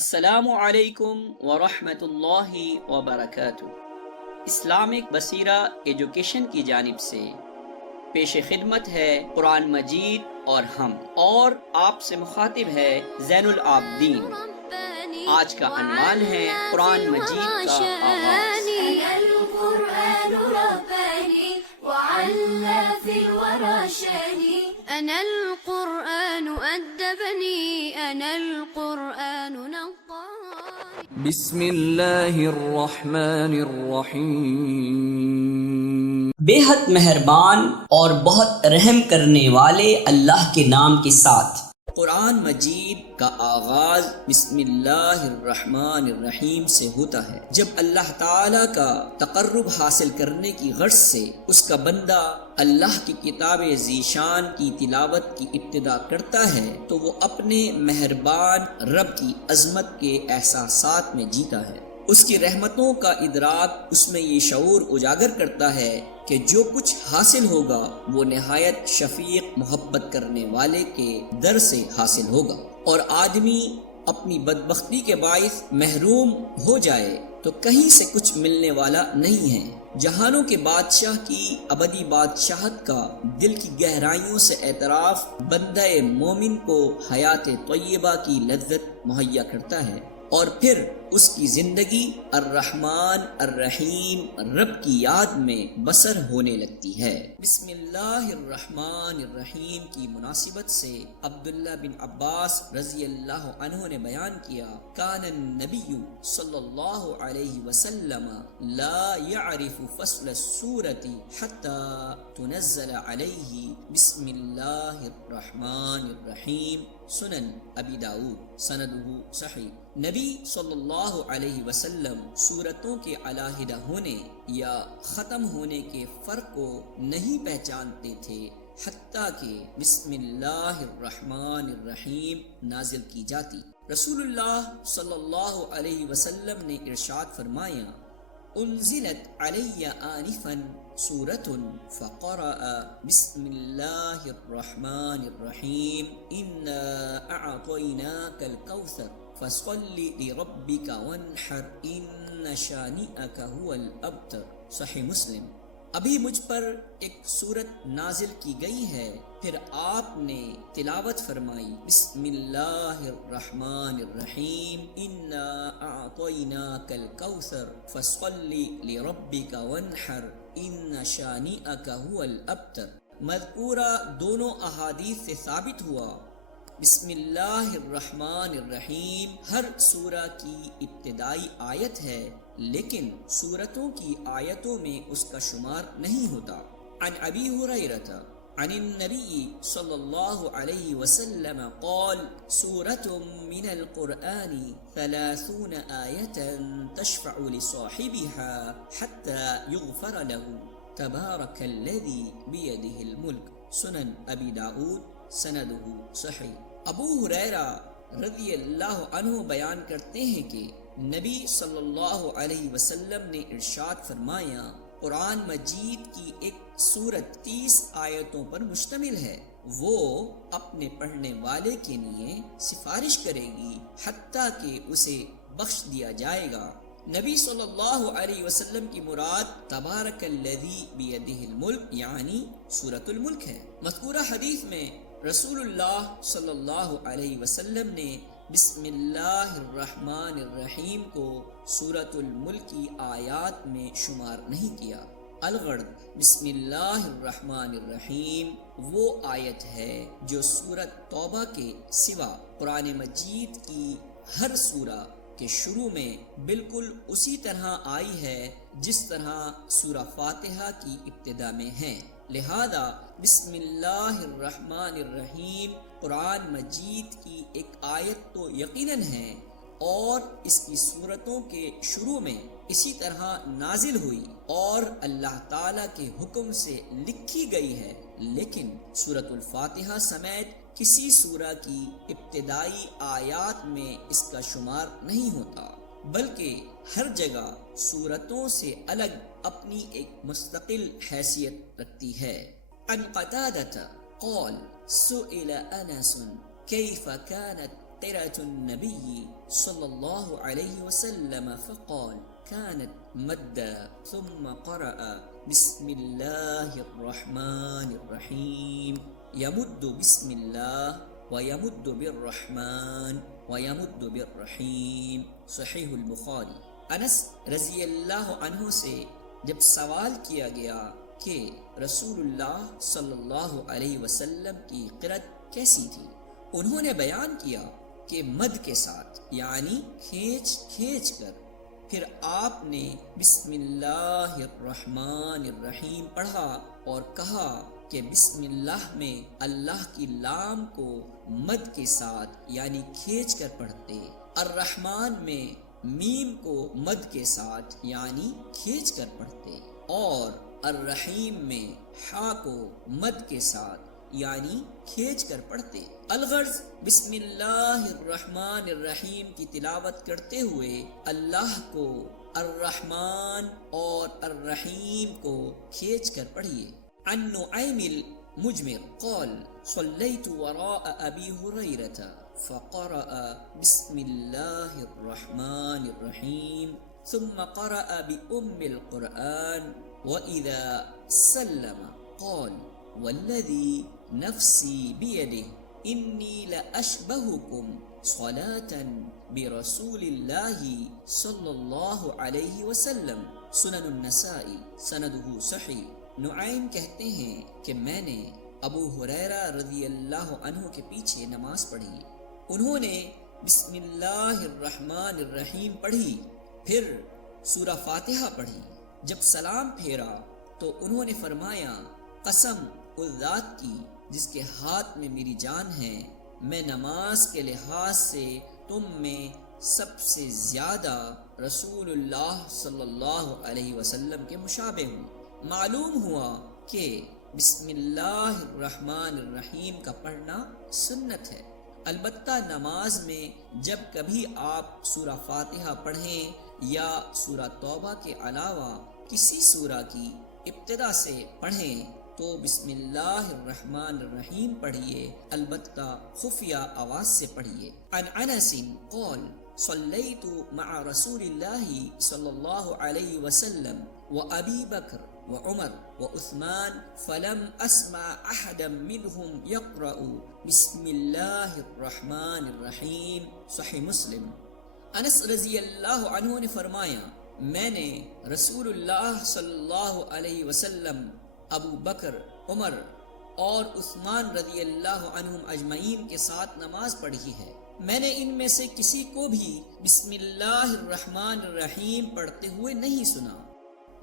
السلام علیکم ورحمۃ اللہ وبرکاتہ۔ اسلامک بصیرہ ایجوکیشن کی جانب سے پیش خدمت ہے قرآن مجید اور ہم، اور آپ سے مخاطب ہے زین العابدین۔ آج کا عنوان ہے قرآن مجید کا آغاز۔ أنا القرآن أدبني أنا القرآن نقاني بسم اللہ الرحمن الرحیم۔ بے حد مہربان اور بہت رحم کرنے والے اللہ کے نام کے ساتھ۔ قرآن مجید کا آغاز بسم اللہ الرحمن الرحیم سے ہوتا ہے۔ جب اللہ تعالیٰ کا تقرب حاصل کرنے کی غرض سے اس کا بندہ اللہ کی کتاب ذیشان کی تلاوت کی ابتدا کرتا ہے تو وہ اپنے مہربان رب کی عظمت کے احساسات میں جیتا ہے۔ اس کی رحمتوں کا ادراک اس میں یہ شعور اجاگر کرتا ہے کہ جو کچھ حاصل ہوگا وہ نہایت شفیق محبت کرنے والے کے در سے حاصل ہوگا، اور آدمی اپنی بدبختی کے باعث محروم ہو جائے تو کہیں سے کچھ ملنے والا نہیں ہے۔ جہانوں کے بادشاہ کی ابدی بادشاہت کا دل کی گہرائیوں سے اعتراف بندہ مومن کو حیات طیبہ کی لذت مہیا کرتا ہے، اور پھر اس کی زندگی الرحمن الرحیم رب کی یاد میں بسر ہونے لگتی ہے۔ بسم اللہ الرحمن الرحیم کی مناسبت سے عبداللہ بن عباس رضی اللہ عنہ نے بیان کیا، کان النبی صلی اللہ علیہ وسلم لا يعرف فصل السورة حتى تنزل علیہ بسم اللہ الرحمن الرحیم، سنن ابی داؤد، سندہ صحیح۔ نبی صلی اللہ علیہ وسلم سورتوں کے علیحدہ ہونے یا ختم ہونے کے فرق کو نہیں پہچانتے تھے حتیٰ کہ بسم اللہ الرحمن الرحیم نازل کی جاتی۔ رسول اللہ صلی اللہ علیہ وسلم نے ارشاد فرمایا، انزلت علی آنفا سورة فقرأ بسم اللہ الرحمن الرحیم انا اعطیناک الکوثر فصل لربک وانحر ان شانئک هو الابتر، صحیح مسلم۔ ابھی مجھ پر ایک سورت نازل کی گئی ہے، پھر آپ نے تلاوت فرمائی بسم اللہ الرحمن الرحیم انا اعطیناک الکوثر فصل لربک وانحر ان شانئک هو الابتر۔ مذکورہ دونوں احادیث سے ثابت ہوا بسم اللہ الرحمن الرحیم ہر سورہ کی ابتدائی آیت ہے، لیکن سورتوں کی آیتوں میں اس کا شمار نہیں ہوتا۔ عن ابی ہریرہ عن النبی صلی اللہ علیہ وسلم قال سورة من القرآن 30 آیة تشفع لصاحبها حتى يغفر له تبارك الذي بيده الملك، سنن ابی داؤد، سندہ صحیح۔ ابو ہریرہ رضی اللہ عنہ بیان کرتے ہیں کہ نبی صلی اللہ علیہ وسلم نے ارشاد فرمایا، قرآن مجید کی ایک سورت 30 آیتوں پر مشتمل ہے، وہ اپنے پڑھنے والے کے لیے سفارش کرے گی حتیٰ کہ اسے بخش دیا جائے گا۔ نبی صلی اللہ علیہ وسلم کی مراد تبارک الذی بیدہ الملک یعنی سورۃ الملک ہے۔ مذکورہ حدیث میں رسول اللہ صلی اللہ علیہ وسلم نے بسم اللہ الرحمن الرحیم کو سورۃ الملک کی آیات میں شمار نہیں کیا۔ الغرض بسم اللہ الرحمن الرحیم وہ آیت ہے جو سورۃ توبہ کے سوا قرآن مجید کی ہر سورہ کے شروع میں بالکل اسی طرح آئی ہے جس طرح سورہ فاتحہ کی ابتدا میں ہے، لہذا بسم اللہ الرحمن الرحیم قرآن مجید کی ایک آیت تو یقیناً ہے، اور اس کی سورتوں کے شروع میں اسی طرح نازل ہوئی اور اللہ تعالیٰ کے حکم سے لکھی گئی ہے، لیکن سورۃ الفاتحہ سمیت کسی سورہ کی ابتدائی آیات میں اس کا شمار نہیں ہوتا، بلکہ ہر جگہ سورتوں سے الگ اپنی ایک مستقل حیثیت رکھتی ہے۔ عن قتادة قال سئل انس كيف كانت قرأة النبي صلى الله عليه وسلم فقال كانت مدا ثم قرأ بسم الله الرحمن الرحيم يمد بسم الله ويمد بالرحمن ويمد بالرحيم صحیح البخاری۔ انس رضی اللہ عنہ سے جب سوال کیا گیا کہ رسول اللہ صلی اللہ علیہ وسلم کی قرأت کیسی تھی، انہوں نے بیان کیا کہ مد کے ساتھ یعنی کھینچ کھینچ کر، پھر آپ نے بسم اللہ الرحمن الرحیم پڑھا اور کہا کہ بسم اللہ میں اللہ کی لام کو مد کے ساتھ یعنی کھینچ کر پڑھتے، الرحمن میں میم کو مد کے ساتھ یعنی کھینچ کر پڑھتے، اور الرحیم میں ہا کو مد کے ساتھ یعنی کھینچ کر پڑھتے۔ الغرض بسم اللہ الرحمن الرحیم کی تلاوت کرتے ہوئے اللہ کو الرحمن اور الرحیم کو کھینچ کر پڑھیے۔ عن نعیم المجمر قال صلیت وراء ابی ہریرہ فقرأ بسم اللہ الرحمن الرحیم ثم قرأ بأم القرآن وإذا سلم قال والذي نفسي بيده إني لأشبهكم صلاة برسول الله صلى الله عليه وسلم سنن النسائی سندہ صحیح۔ نعیم کہتے ہیں کہ میں نے ابو ہریرہ رضی اللہ عنہ کے پیچھے نماز پڑھی، انہوں نے بسم اللہ الرحمن الرحیم پڑھی، پھر سورہ فاتحہ پڑھی۔ جب سلام پھیرا تو انہوں نے فرمایا قسم اس ذات کی جس کے ہاتھ میں میری جان ہے، میں نماز کے لحاظ سے تم میں سب سے زیادہ رسول اللہ صلی اللہ علیہ وسلم کے مشابہ ہوں۔ معلوم ہوا کہ بسم اللہ الرحمن الرحیم کا پڑھنا سنت ہے، البتہ نماز میں جب کبھی آپ سورہ فاتحہ پڑھیں یا سورہ توبہ کے علاوہ کسی سورہ کی ابتدا سے پڑھیں تو بسم اللہ الرحمن الرحیم پڑھیے، البتہ خفیہ آواز سے پڑھیے۔ عن انس قال صلیت مع رسول اللہ صلی اللہ علیہ وسلم وابی بکر وعمر وعثمان فلم اسمع احدا منهم يقرأ بسم اللہ الرحمن الرحیم صحیح مسلم۔ انس رضی اللہ عنہ نے فرمایا میں نے رسول اللہ صلی اللہ علیہ وسلم، ابو بکر، عمر اور عثمان رضی اللہ عنہم اجمعین کے ساتھ نماز پڑھی ہے، میں نے ان میں سے کسی کو بھی بسم اللہ الرحمن الرحیم پڑھتے ہوئے نہیں سنا۔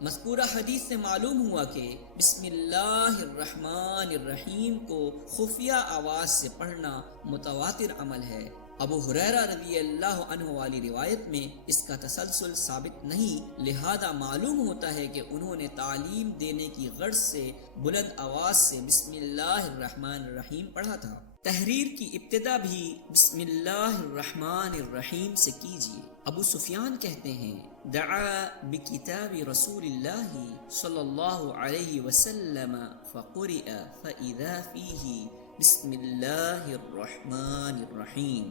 مذکورہ حدیث سے معلوم ہوا کہ بسم اللہ الرحمن الرحیم کو خفیہ آواز سے پڑھنا متواتر عمل ہے۔ ابو ہریرہ رضی اللہ عنہ والی روایت میں اس کا تسلسل ثابت نہیں، لہذا معلوم ہوتا ہے کہ انہوں نے تعلیم دینے کی غرض سے بلند آواز سے بسم اللہ الرحمن الرحیم پڑھا تھا۔ تحریر کی ابتدا بھی بسم اللہ الرحمن الرحیم سے کیجیے۔ ابو سفیان کہتے ہیں دعا بکتاب رسول اللہ صلی اللہ علیہ وسلم فقرئ فإذا فیہ بسم اللہ الرحمن الرحیم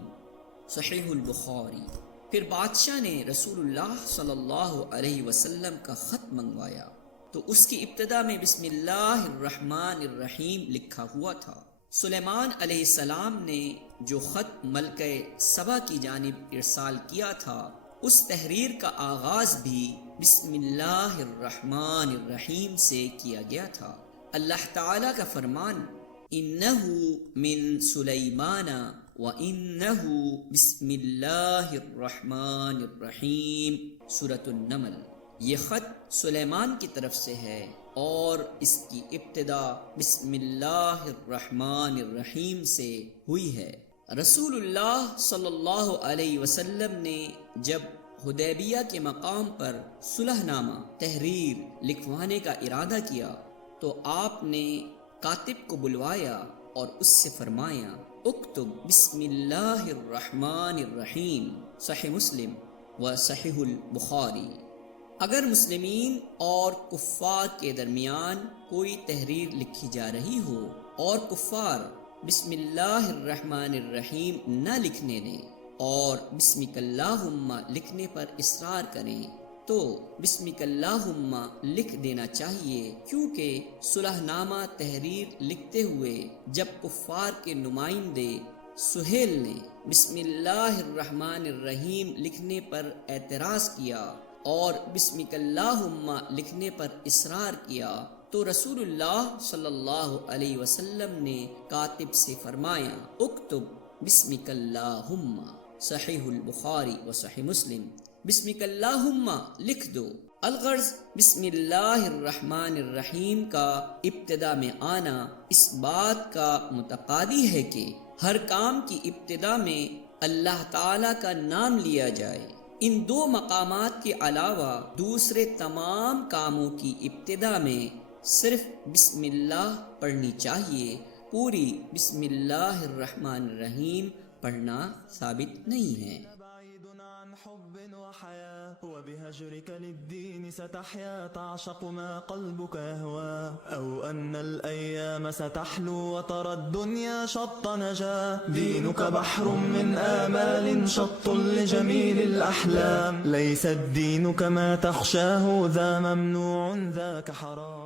صحیح البخاری۔ پھر بادشاہ نے رسول اللہ صلی اللہ علیہ وسلم کا خط منگوایا تو اس کی ابتدا میں بسم اللہ الرحمن الرحیم لکھا ہوا تھا۔ سلیمان علیہ السلام نے جو خط ملکہ سبا کی جانب ارسال کیا تھا اس تحریر کا آغاز بھی بسم اللہ الرحمن الرحیم سے کیا گیا تھا۔ اللہ تعالی کا فرمان انہ من سلیمان وَإِنَّهُ بسم اللہ الرحمن الرحیم سورۃ النمل۔ یہ خط سلیمان کی طرف سے ہے اور اس کی ابتدا بسم اللہ الرحمن الرحیم سے ہوئی ہے۔ رسول اللہ صلی اللہ علیہ وسلم نے جب حدیبیہ کے مقام پر صلح نامہ تحریر لکھوانے کا ارادہ کیا تو آپ نے کاتب کو بلوایا اور اس سے فرمایا اکتب بسم اللہ الرحمن الرحیم صحیح مسلم و صحیح البخاری۔ اگر مسلمین اور کفار کے درمیان کوئی تحریر لکھی جا رہی ہو اور کفار بسم اللہ الرحمن الرحیم نہ لکھنے دیں اور بسمک اللہم لکھنے پر اصرار کریں تو بسمک اللہم لکھ دینا چاہیے، کیونکہ صلح نامہ تحریر لکھتے ہوئے جب کفار کے نمائندے سہیل نے بسم اللہ الرحمن الرحیم لکھنے پر اعتراض کیا اور بسمک اللہم لکھنے پر اصرار کیا تو رسول اللہ صلی اللہ علیہ وسلم نے کاتب سے فرمایا اکتب بسمک اللہم، صحیح البخاری و صحیح مسلم، بسمک اللہم لکھ دو۔ الغرض بسم اللہ الرحمن الرحیم کا ابتدا میں آنا اس بات کا متقاضی ہے کہ ہر کام کی ابتدا میں اللہ تعالی کا نام لیا جائے۔ ان دو مقامات کے علاوہ دوسرے تمام کاموں کی ابتدا میں صرف بسم اللہ پڑھنی چاہیے، پوری بسم اللہ الرحمن الرحیم پڑھنا ثابت نہیں ہے۔ حب وحياة وبهجرك للدين ستحيا تعشق ما قلبك يهوى أو أن الأيام ستحلو وترى الدنيا شط نجاة دينك بحر من آمال شط لجميل الأحلام ليس الدين كما تخشاه ذا ممنوع ذاك حرام